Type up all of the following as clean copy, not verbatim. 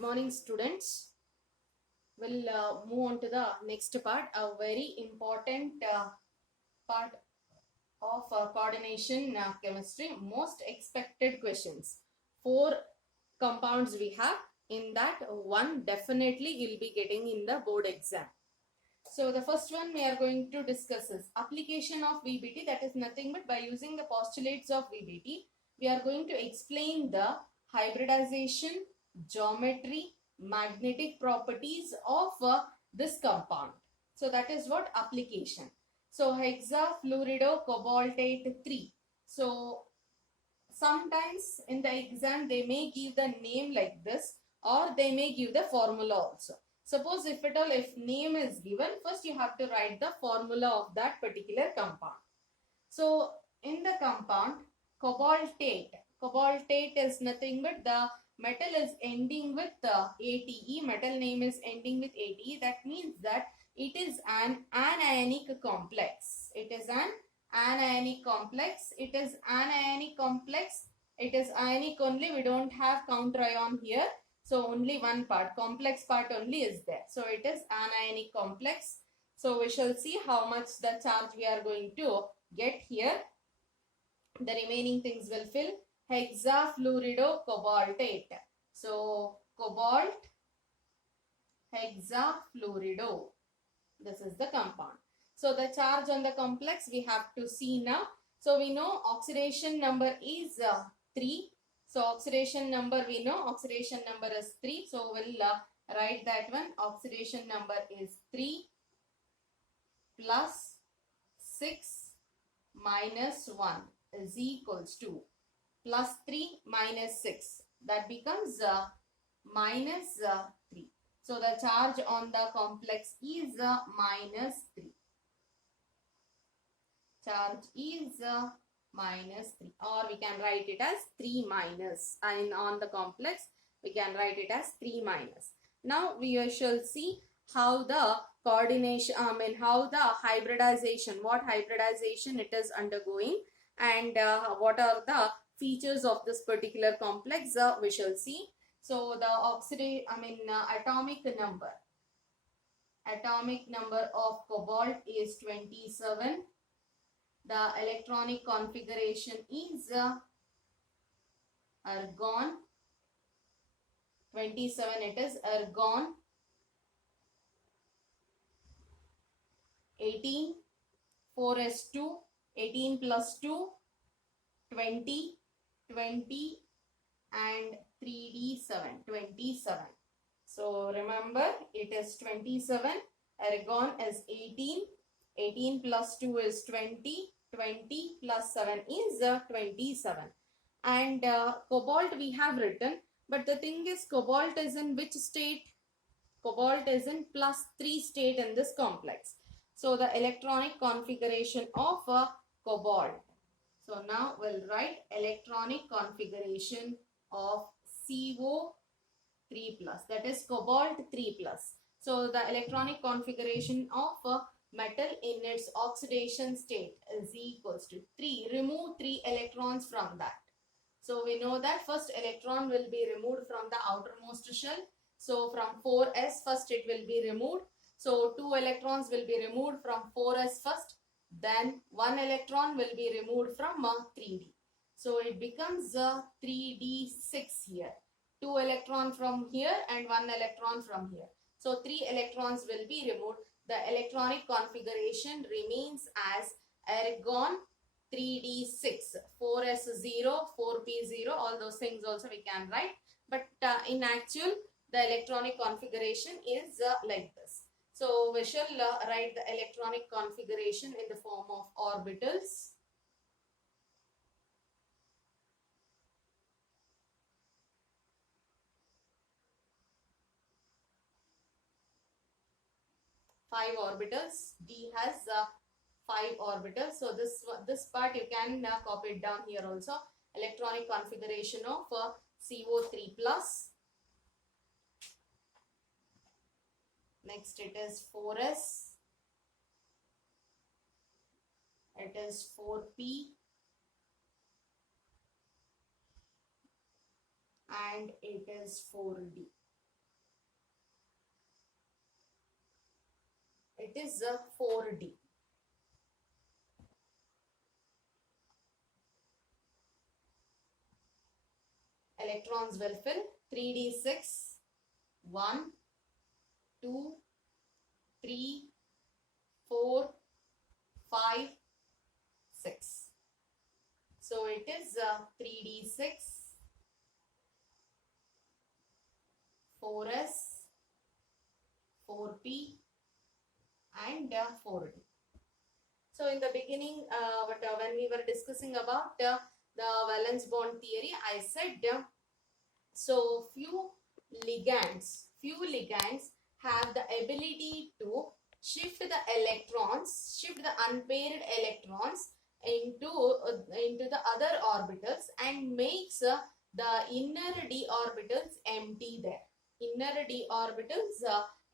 Good morning, students. We'll move on to the next part, a very important part of coordination chemistry. Most expected questions. 4 compounds we have. In that, one definitely you'll be getting in the board exam. So the first one we are going to discuss is application of VBT. That is nothing but by using the postulates of VBT, we are going to explain the hybridization, geometry, magnetic properties of this compound. So that is what application. So hexafluoridocobaltate 3. So sometimes in the exam they may give the name like this, or they may give the formula also. Suppose if at all, if name is given, first you have to write the formula of that particular compound. So in the compound cobaltate is nothing but the metal is ending with ATE, metal name is ending with ATE. That means that it is an anionic complex. It is an anionic complex. It is anionic complex. It is ionic only. We don't have counter ion here. So only one part, complex part only is there. So it is anionic complex. So we shall see how much the charge we are going to get here. The remaining things will fill. Hexafluoridocobaltate. So cobalt hexafluorido. This is the compound. So the charge on the complex we have to see now. So we know oxidation number is 3. So oxidation number we know, oxidation number is 3. So we'll write that one. Oxidation number is 3 plus 6 minus 1 is equals to plus 3 minus 6. That becomes minus 3. So the charge on the complex is minus 3. Charge is minus 3, or we can write it as 3 minus, and on the complex we can write it as 3 minus. Now we shall see how the coordination, how the hybridization, what hybridization it is undergoing, and what are the features of this particular complex, we shall see. So the atomic number of cobalt is 27. The electronic configuration is argon. 27 it is argon. 18, 4s2, 18 plus 2, 20, 20 and 3d7, 27. So remember, it is 27, argon is 18, 18 plus 2 is 20, 20 plus 7 is 27. And cobalt we have written, but the thing is, cobalt is in which state? Cobalt is in +3 state in this complex. So the electronic configuration of cobalt. So now we'll write electronic configuration of CO3+, that is cobalt 3+. So the electronic configuration of metal in its oxidation state is equals to 3. Remove 3 electrons from that. So we know that first electron will be removed from the outermost shell. So from 4s first it will be removed. So 2 electrons will be removed from 4s first. Then 1 electron will be removed from 3d. So it becomes 3d6 here. 2 electron from here and 1 electron from here. So 3 electrons will be removed. The electronic configuration remains as argon 3d6, 4s0, 4p0, all those things also we can write. But in actual, the electronic configuration is like this. So we shall write the electronic configuration in the form of orbitals. Five orbitals. D has 5 orbitals. So this part you can copy it down here also. Electronic configuration of CO3+. Next it is 4s. It is 4p. And it is 4d. it is 4d. Electrons will fill 3d6, 1, 2, 3, 4, 5, 6. So it is 3d6, 4s, 4p and 4d. So in the beginning, when we were discussing about the valence bond theory, I said so few ligands have the ability to shift the electrons, shift the unpaired electrons into the other orbitals and makes the inner d orbitals empty there. Inner d orbitals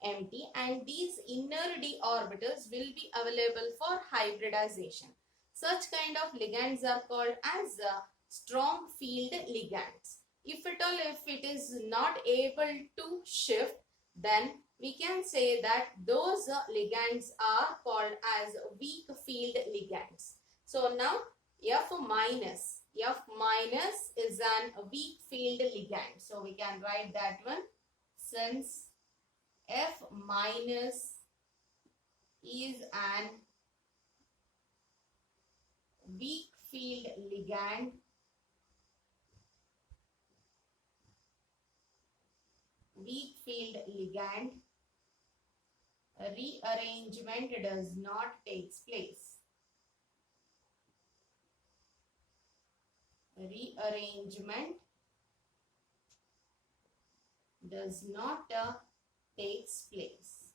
empty, and these inner d orbitals will be available for hybridization. Such kind of ligands are called as strong field ligands. If at all, if it is not able to shift, then we can say that those ligands are called as weak field ligands. So now F minus is an weak field ligand. So we can write that one. Since F minus is an weak field ligand, rearrangement does not take place. Rearrangement does not takes place.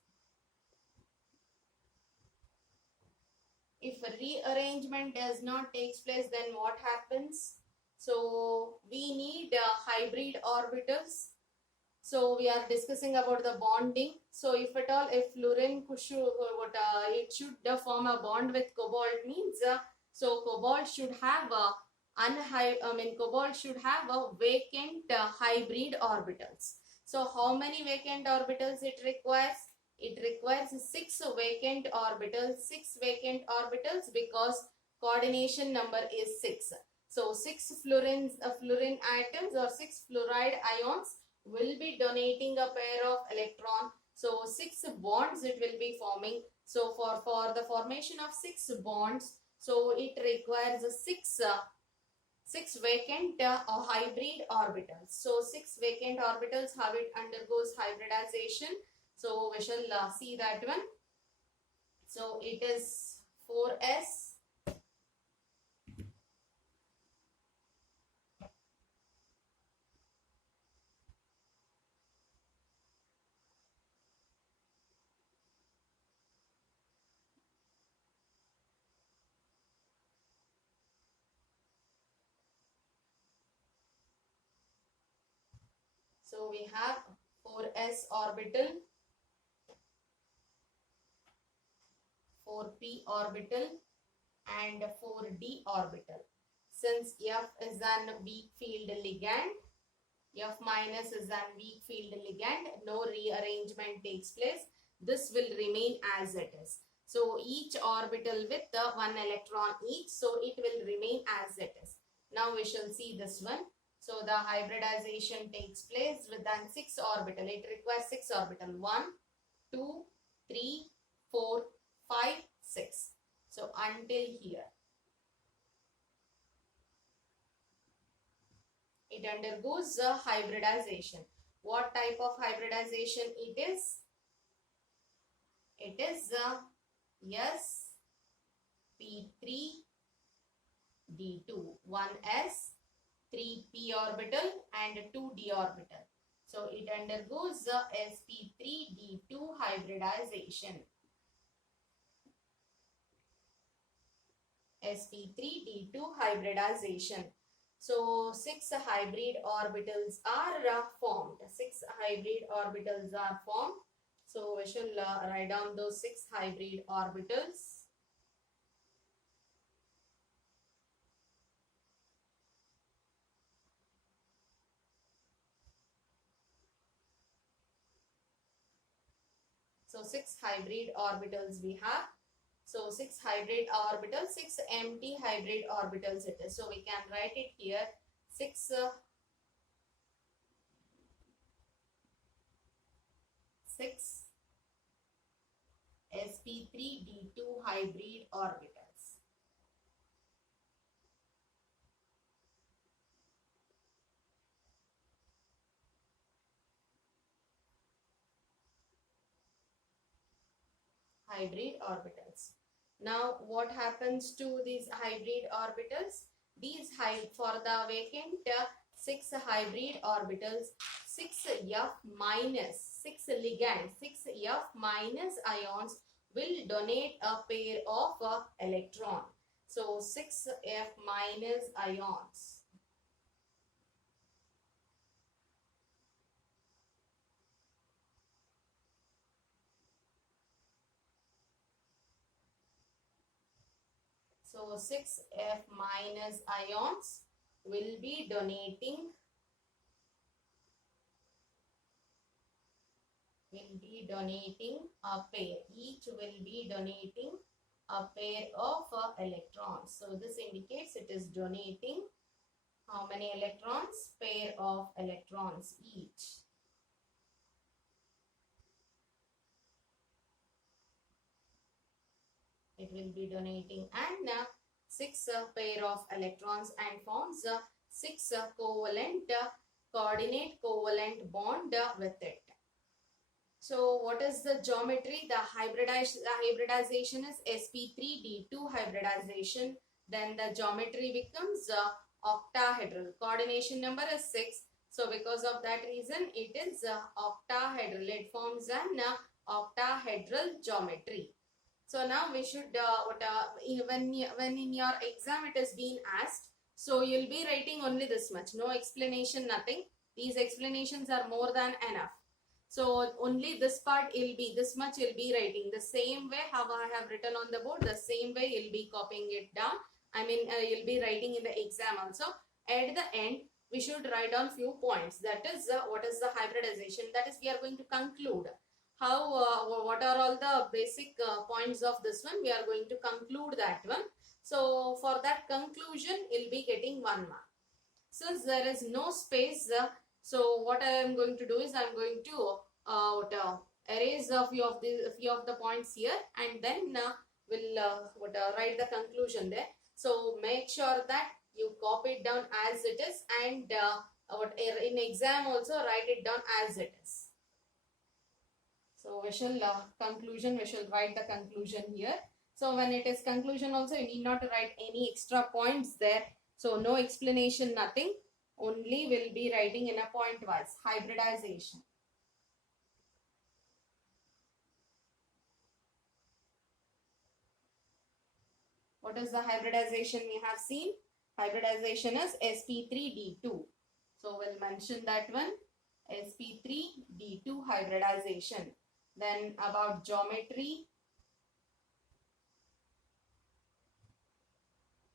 If rearrangement does not takes place, then what happens? So we need hybrid orbitals. So we are discussing about the bonding. So if at all, if fluorine it should form a bond with cobalt, means so cobalt should have a cobalt should have a vacant hybrid orbitals. So how many vacant orbitals it requires? It requires 6 vacant orbitals. 6 vacant orbitals because coordination number is 6. So 6 fluorine atoms or 6 fluoride ions will be donating a pair of electron. So 6 bonds it will be forming. So for the formation of 6 bonds, so it requires 6 vacant hybrid orbitals. So 6 vacant orbitals, how it undergoes hybridization. So we shall see that one. So it is 4s. So we have 4s orbital, 4p orbital and 4d orbital. Since F is an weak field ligand, F minus is an weak field ligand, no rearrangement takes place. This will remain as it is. So each orbital with the 1 electron each, so it will remain as it is. Now we shall see this one. So the hybridization takes place with an 6 orbital. It requires 6 orbital. 1, 2, 3, 4, 5, 6. So until here. It undergoes hybridization. What type of hybridization it is? It is sp3d2, 1s, 3p orbital and 2d orbital. So it undergoes sp3d2 hybridization. sp3d2 hybridization. So 6 hybrid orbitals are formed. 6 hybrid orbitals are formed. So we shall write down those 6 hybrid orbitals. So 6 hybrid orbitals we have. So 6 hybrid orbitals, 6 empty hybrid orbitals it is. So we can write it here 6 sp3d2 hybrid orbitals. Hybrid orbitals. Now what happens to these hybrid orbitals? These for the vacant 6 hybrid orbitals, 6f minus 6 ligand, 6f minus ions will donate a pair of electron. So 6f minus ions. So 6f minus ions will be donating a pair. Each will be donating a pair of electrons. So this indicates it is donating how many electrons? Pair of electrons each. It will be donating and 6 pair of electrons and forms 6 coordinate covalent bond with it. So what is the geometry? The hybridization is sp3d2 hybridization. Then the geometry becomes octahedral. Coordination number is 6. So because of that reason, it is octahedral. It forms an octahedral geometry. So now we should, when in your exam it is being asked, so you'll be writing only this much. No explanation, nothing. These explanations are more than enough. So only this part will be, this much you'll be writing. The same way how I have written on the board, the same way you'll be copying it down. I mean, you'll be writing in the exam also. At the end, we should write down few points. That is, what is the hybridization? That is, we are going to conclude. How, what are all the basic points of this one? We are going to conclude that one. So for that conclusion, you'll be getting 1 mark. Since there is no space, so what I am going to do is I am going to erase a few of the points here, and then we'll write the conclusion there. So make sure that you copy it down as it is, and in exam also write it down as it is. So we shall conclusion, we shall write the conclusion here. So when it is conclusion also, you need not to write any extra points there. So no explanation, nothing. Only will be writing in a point wise. Hybridization. What is the hybridization we have seen? Hybridization is sp3d2. So we'll mention that one. sp3d2 hybridization. Then about geometry.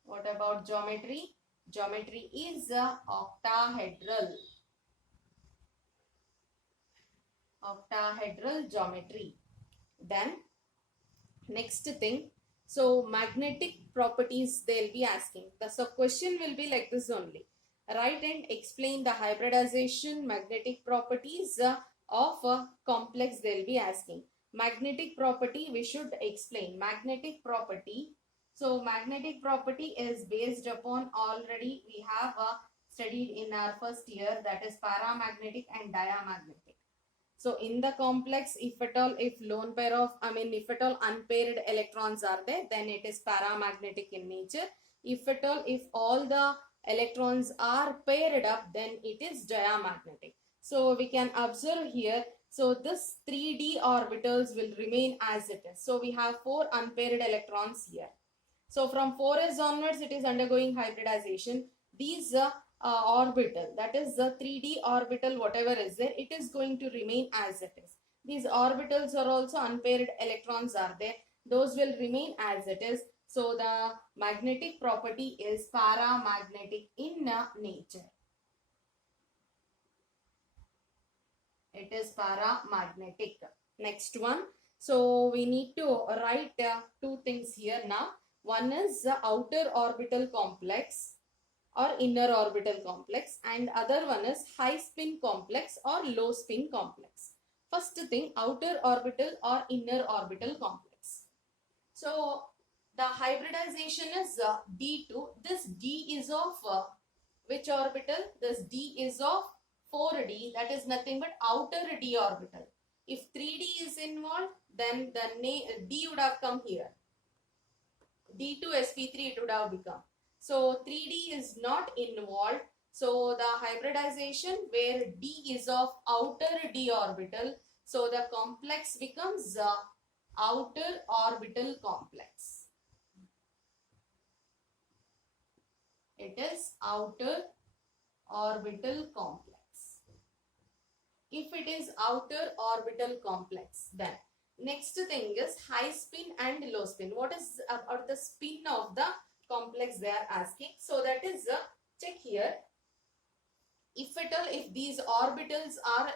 What about geometry? Geometry is octahedral. Octahedral geometry. Then next thing. So magnetic properties they'll be asking. So question will be like this only. Write and explain the hybridization magnetic properties of a complex they'll be asking. Magnetic property we should explain. Magnetic property. So magnetic property is based upon already we have studied in our first year, that is paramagnetic and diamagnetic. So in the complex, if at all unpaired electrons are there, then it is paramagnetic in nature. If at all, if all the electrons are paired up, then it is diamagnetic. So we can observe here, so this 3d orbitals will remain as it is. So we have 4 unpaired electrons here. So from 4s onwards, it is undergoing hybridization. These orbital, that is the 3d orbital, whatever is there, it is going to remain as it is. These orbitals are also unpaired electrons are there. Those will remain as it is. So the magnetic property is paramagnetic in nature. It is paramagnetic. Next one. So we need to write two things here now. One is the outer orbital complex or inner orbital complex, and other one is high spin complex or low spin complex. First thing, outer orbital or inner orbital complex. So the hybridization is D2. This D is of which orbital? This D is of 4D, that is nothing but outer D orbital. If 3D is involved, then the D would have come here. D2sp3 it would have become. So 3D is not involved. So the hybridization where D is of outer D orbital. So the complex becomes outer orbital complex. It is outer orbital complex. If it is outer orbital complex, then next thing is high spin and low spin. What is about the spin of the complex they are asking? So that is check here. If at all, if these orbitals are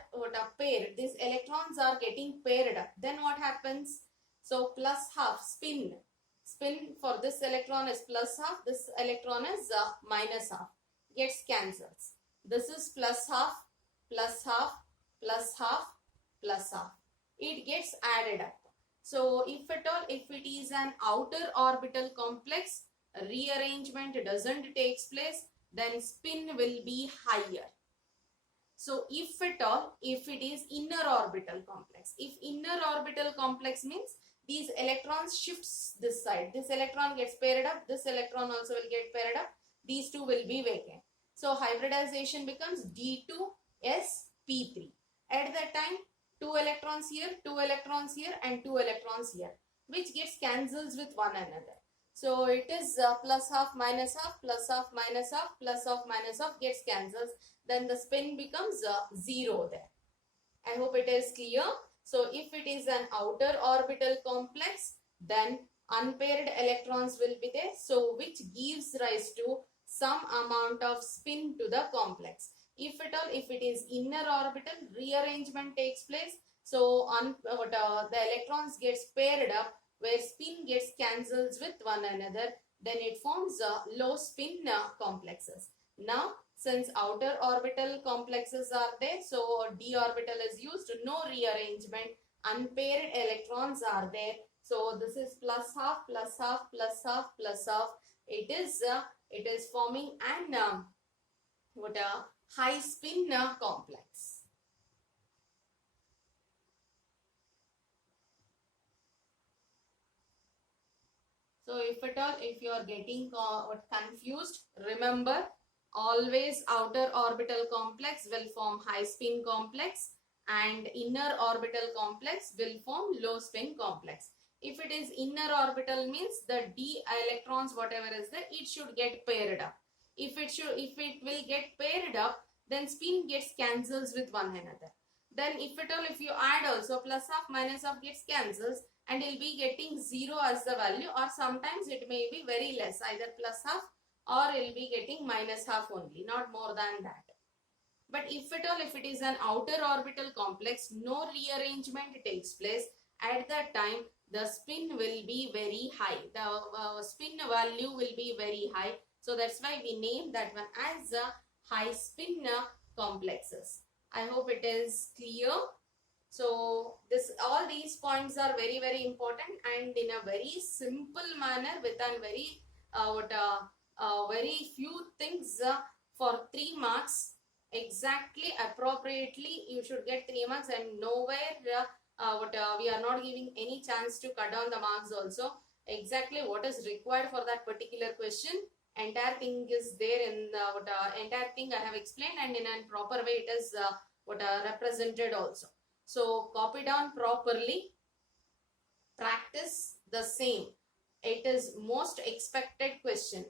paired, these electrons are getting paired up, then what happens? So plus half spin. Spin for this electron is plus half, this electron is minus half. Gets cancels. This is plus half, plus half, plus half, plus half. It gets added up. So if at all, if it is an outer orbital complex, rearrangement doesn't take place, then spin will be higher. So if at all, if it is inner orbital complex, if inner orbital complex means these electrons shifts this side, this electron gets paired up, this electron also will get paired up, these two will be vacant. So hybridization becomes D2sp3. At that time, 2 electrons here, 2 electrons here and 2 electrons here, which gets cancels with one another. So it is plus half minus half, plus half minus half, plus half minus half gets cancels. Then the spin becomes 0 there. I hope it is clear. So if it is an outer orbital complex, then unpaired electrons will be there. So which gives rise to some amount of spin to the complex. If at all, if it is inner orbital, rearrangement takes place. So the electrons gets paired up where spin gets cancels with one another. Then it forms low spin complexes. Now, since outer orbital complexes are there, so d orbital is used, no rearrangement, unpaired electrons are there. So this is plus half, plus half, plus half, plus half. It is forming an high spin complex. So if at all, if you are getting confused, remember always outer orbital complex will form high spin complex and inner orbital complex will form low spin complex. If it is inner orbital means the d electrons whatever is there, it should get paired up. If it will get paired up, then spin gets cancels with one another. Then if at all, if you add also plus half minus half gets cancels and you'll be getting 0 as the value, or sometimes it may be very less, either plus half or you'll be getting minus half only, not more than that. But if at all, if it is an outer orbital complex, no rearrangement takes place. At that time, the spin will be very high. The spin value will be very high. So that's why we name that one as high spin complexes. I hope it is clear. So all these points are very, very important, and in a very simple manner with a very few things for 3 marks. Exactly, appropriately you should get 3 marks, and nowhere we are not giving any chance to cut down the marks also. Exactly what is required for that particular question, entire thing is there in entire thing I have explained, and in a proper way it is represented also. So copy down properly, practice the same. It is most expected question.